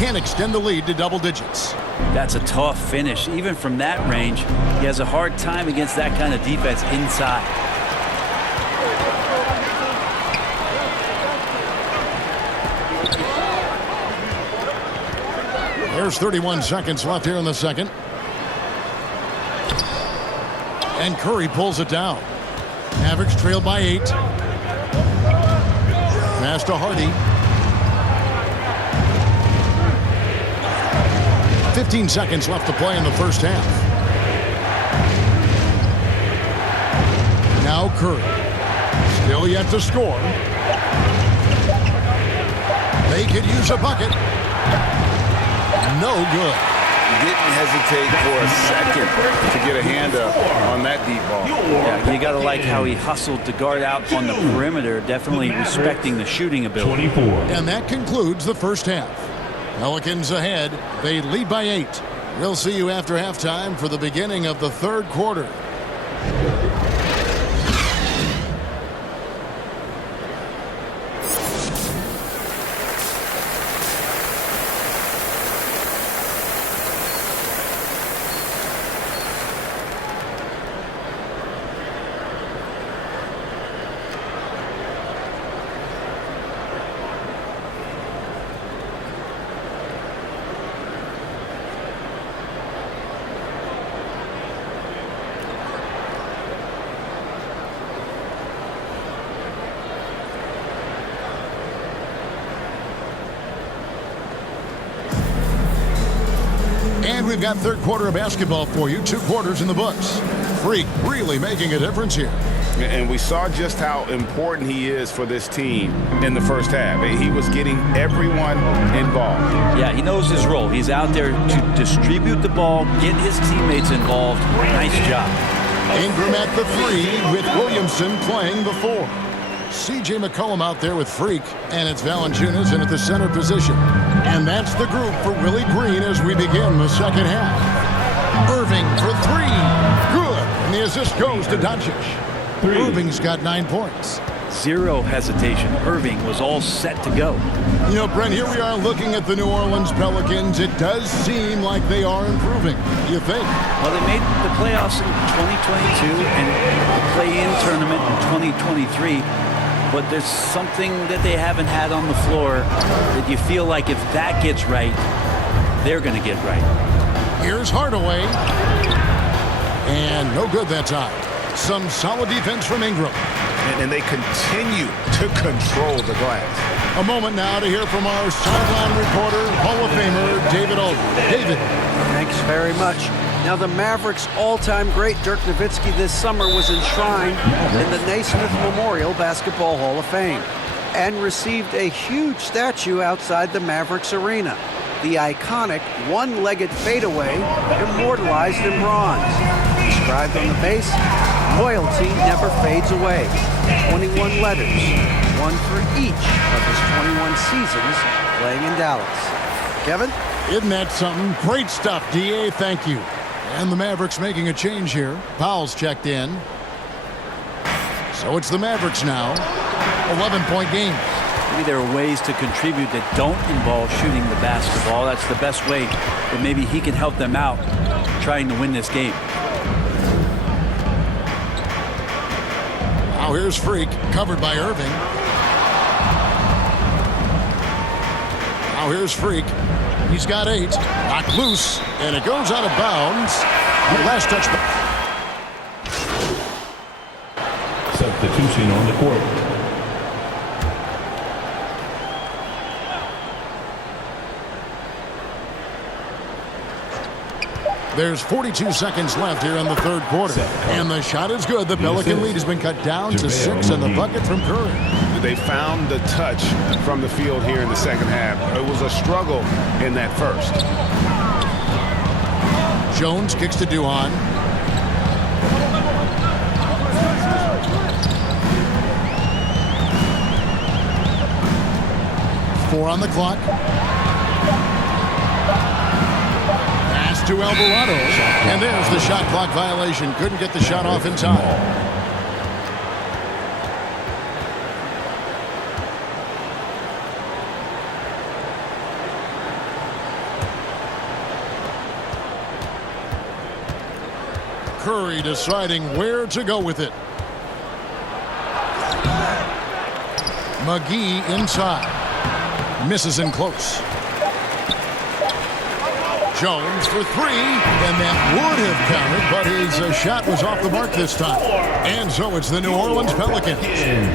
can't extend the lead to double digits. That's a tough finish. Even from that range, he has a hard time against that kind of defense inside. There's 31 seconds left here in the second. And Curry pulls it down. Mavericks trailed by 8. Pass to Hardy. 15 seconds left to play in the first half. Now Curry. Still yet to score. They could use a bucket. No good. Didn't hesitate for a second to get a hand up on that deep ball. Yeah, you got to like how he hustled to guard out on the perimeter, definitely respecting the shooting ability. 24. And that concludes the first half. Pelicans ahead. They lead by 8. We'll see you after halftime for the beginning of the third quarter. And we've got third quarter of basketball for you. 2 quarters in the books. Freak really making a difference here. And we saw just how important he is for this team in the first half. He was getting everyone involved. Yeah, he knows his role. He's out there to distribute the ball, get his teammates involved. Nice job. Ingram at the 3 with Williamson playing the 4. C.J. McCollum out there with Freak, and it's Valanciunas in at the center position. And that's the group for Willie Green as we begin the second half. Irving for 3. Good. And the assist goes to Doncic. Irving's got 9 points. Zero hesitation. Irving was all set to go. You know, Brent, here we are looking at the New Orleans Pelicans. It does seem like they are improving. You think? Well, they made the playoffs in 2022 and the play-in tournament in 2023. But there's something that they haven't had on the floor that you feel like if that gets right, they're going to get right. Here's Hardaway. And no good that time. Some solid defense from Ingram. And they continue to control the glass. A moment now to hear from our sideline reporter, Hall of Famer, David Alden. David. Thanks very much. Now, the Mavericks' all-time great Dirk Nowitzki this summer was enshrined in the Naismith Memorial Basketball Hall of Fame and received a huge statue outside the Mavericks arena. The iconic one-legged fadeaway immortalized in bronze. Inscribed on the base, loyalty never fades away. 21 letters, one for each of his 21 seasons playing in Dallas. Kevin? Isn't that something? Great stuff, D.A. Thank you. And the Mavericks making a change here. Powell's checked in. So it's the Mavericks now. 11-point game. Maybe there are ways to contribute that don't involve shooting the basketball. That's the best way that maybe he can help them out trying to win this game. Now here's Freak, covered by Irving. Now here's Freak. He's got 8. Knocked loose, and it goes out of bounds. The last touch. Substitution on the court. There's 42 seconds left here in the third quarter. And the shot is good. The Pelican lead has been cut down to 6, and the bucket from Curry. They found the touch from the field here in the second half. It was a struggle in that first. Jones kicks to Duhon. Four on the clock. Pass to Alvarado. And there's the shot clock violation. Couldn't get the shot off in time. Curry deciding where to go with it. McGee inside. Misses in close. Jones for three, and that would have counted, but his shot was off the mark this time. And so it's the New Orleans Pelicans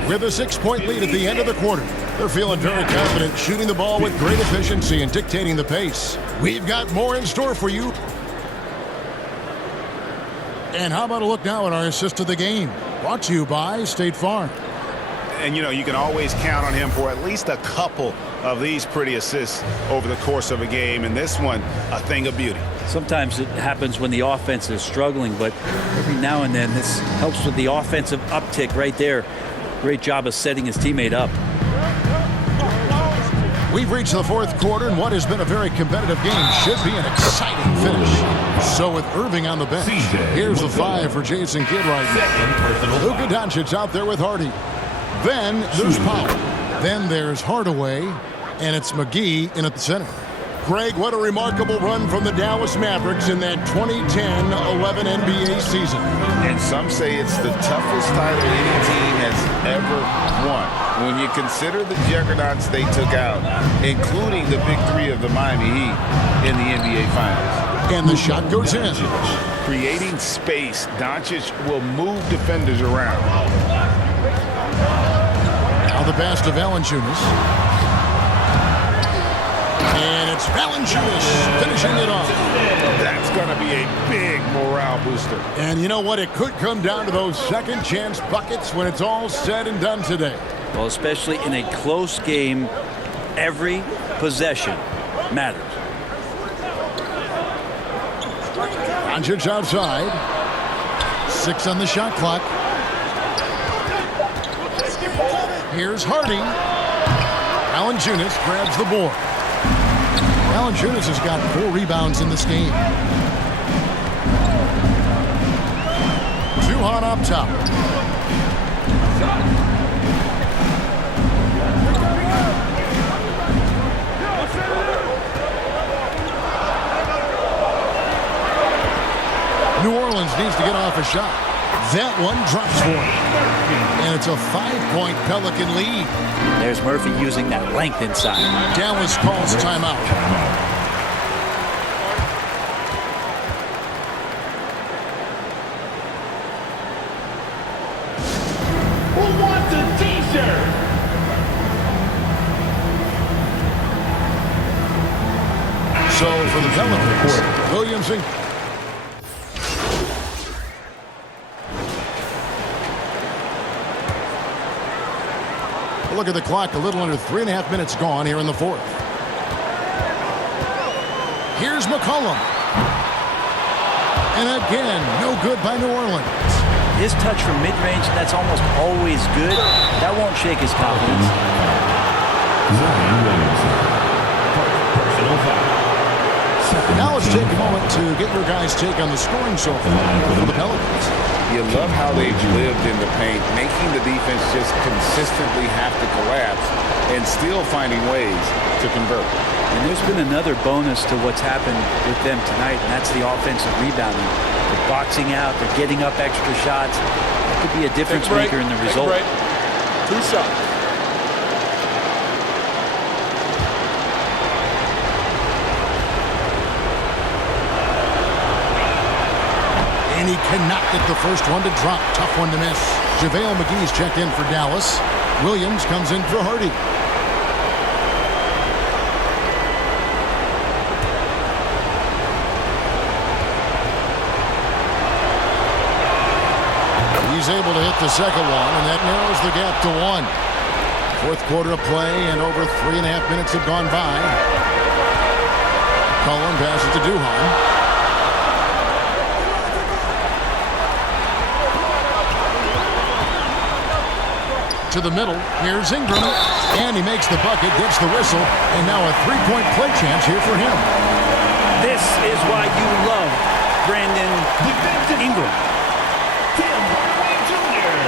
with a 6-point lead at the end of the quarter. They're feeling very confident, shooting the ball with great efficiency and dictating the pace. We've got more in store for you. And how about a look now at our assist of the game? Brought to you by State Farm. And, you can always count on him for at least a couple of these pretty assists over the course of a game. And this one, a thing of beauty. Sometimes it happens when the offense is struggling, but every now and then this helps with the offensive uptick right there. Great job of setting his teammate up. We've reached the fourth quarter, and what has been a very competitive game should be an exciting finish. So with Irving on the bench, here's the 5 for Jason Kidd right now. Luka Doncic out there with Hardy. Then there's Powell. Then there's Hardaway, and it's McGee in at the center. Greg, what a remarkable run from the Dallas Mavericks in that 2010-11 NBA season. And some say it's the toughest title any team has ever won. When you consider the juggernauts they took out, including the big three of the Miami Heat in the NBA Finals. And the shot goes in. Creating space, Doncic will move defenders around. Now the pass to Valanciunas. And it's Valanciunas finishing it off. That's going to be a big morale booster. And you know what? It could come down to those second chance buckets when it's all said and done today. Well, especially in a close game, every possession matters. Doncic outside. 6 on the shot clock. Here's Hardy. Valanciunas grabs the board. Valanciunas has got 4 rebounds in this game. 2 hot up top. New Orleans needs to get off a shot. That one drops for him. And it's a 5-point Pelican lead. There's Murphy using that length inside. Dallas calls timeout. Who wants a t-shirt? So for the Pelicans, Williamson. Look at the clock, a little under 3.5 minutes gone here in the fourth. Here's McCollum. And again, no good by New Orleans. His touch from mid-range, that's almost always good. That won't shake his confidence. Now let's take a moment to get your guys' take on the scoring so far for the Pelicans. You love how they've lived in the paint, making the defense just consistently have to collapse and still finding ways to convert. And there's been another bonus to what's happened with them tonight, and that's the offensive rebounding. They're boxing out, they're getting up extra shots. That could be a difference maker in the result. 2 shots. And he cannot get the first one to drop. Tough one to miss. JaVale McGee's checked in for Dallas. Williams comes in for Hardy. He's able to hit the second one, and that narrows the gap to 1. Fourth quarter of play, and over 3.5 minutes have gone by. Cullen passes to Duhan. To the middle. Here's Ingram. And he makes the bucket, gets the whistle, and now a 3-point play chance here for him. This is why you love Brandon Ingram. Tim Hardaway Jr.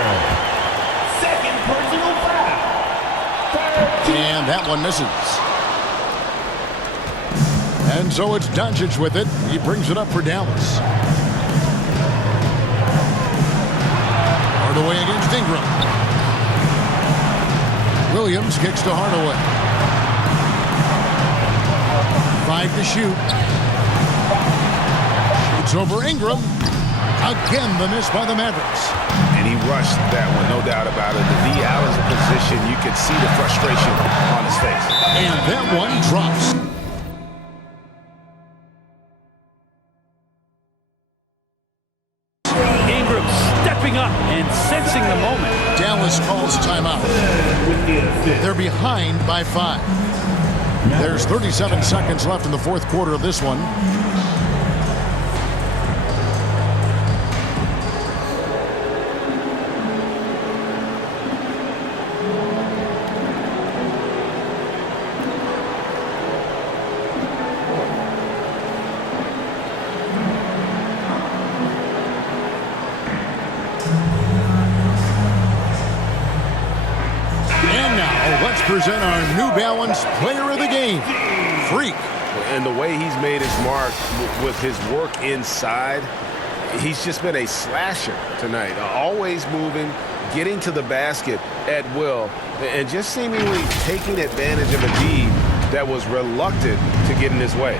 Second personal foul. And that one misses. And so it's Doncic with it. He brings it up for Dallas. Hardaway against Ingram. Williams kicks to Hardaway. 5 to shoot. Shoots over Ingram. Again, the miss by the Mavericks. And he rushed that one, no doubt about it. The D out of position, you could see the frustration on his face. And that one drops. Ingram stepping up and sensing the moment. Dallas calls timeout. They're behind by 5. There's 37 seconds left in the fourth quarter of this one. Let's present our New Balance Player of the Game, Freak. And the way he's made his mark with his work inside, he's just been a slasher tonight. Always moving, getting to the basket at will, and just seemingly taking advantage of a D that was reluctant to get in his way.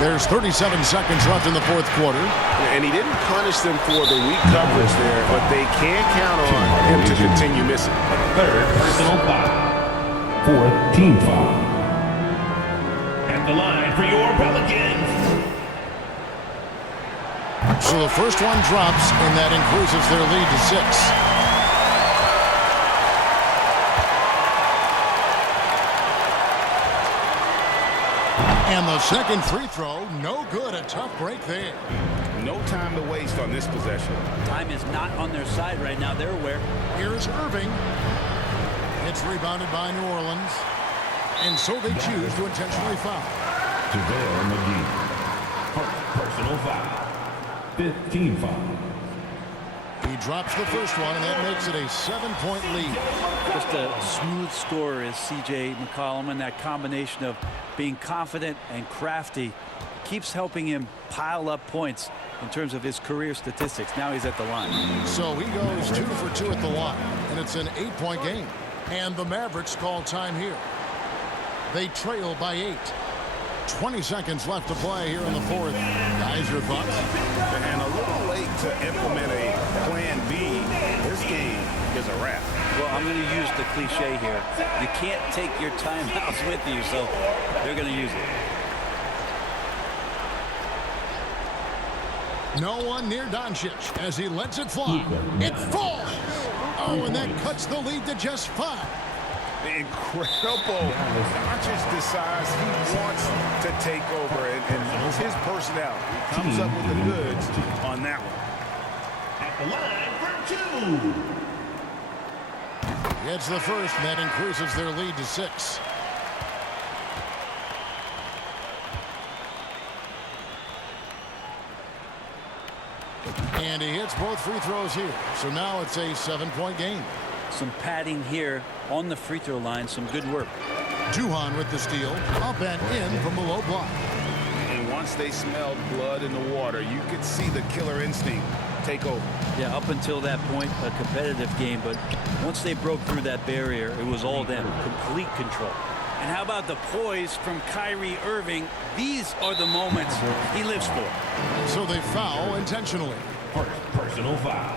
There's 37 seconds left in the fourth quarter. And he didn't punish them for the weak coverage there, but they can't count on him to continue missing. Third personal foul. Fourth team foul. At the line for your Pelicans. So the first one drops, and that increases their lead to 6. And the second free throw, no good. A tough break there. No time to waste on this possession. Time is not on their side right now. They're aware. Here's Irving. It's rebounded by New Orleans. And so they choose to intentionally foul. JaVale McGee. First personal foul. 15 foul. He drops the first one, and that makes it a 7-point lead. Just a smooth scorer is C.J. McCollum, and that combination of being confident and crafty keeps helping him pile up points in terms of his career statistics. Now he's at the line. So he goes 2 for 2 at the line, and it's an 8-point game. And the Mavericks call time here. They trail by 8. 20 seconds left to play here in the fourth. Guys, your thoughts? And a little late to implement a plan B. This game is a wrap. Well, I'm going to use the cliche here. You can't take your timeouts with you, so they're going to use it. No one near Doncic as he lets it fly. It falls. Oh, and that cuts the lead to just 5. Incredible. Doncic decides he wants to take over, and it's his personality. He comes up with the goods on that one. At the line for 2. Gets the first, and that increases their lead to 6. And he hits both free throws here. So now it's a 7-point game. Some padding here on the free throw line. Some good work. Duhan with the steal. Up and in from the low block. And once they smelled blood in the water, you could see the killer instinct take over. Yeah, up until that point, a competitive game. But once they broke through that barrier, it was all them. Complete control. And how about the poise from Kyrie Irving? These are the moments he lives for. So they foul intentionally. First personal foul.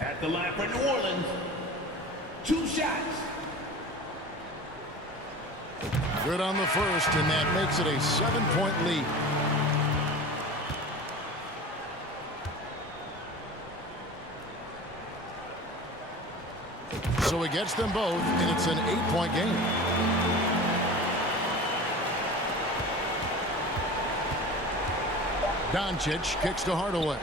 At the line for New Orleans. 2 shots. Good on the first, and that makes it a 7-point lead. So he gets them both, and it's an 8-point game. Doncic kicks to Hardaway.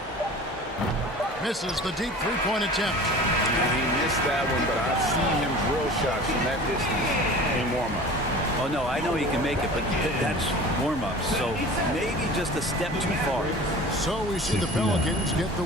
Misses the deep three-point attempt. And he missed that one, but I've seen him drill shots from that distance in warm-up. Oh, no, I know he can make it, but that's warm-up. So maybe just a step too far. So we see the Pelicans get the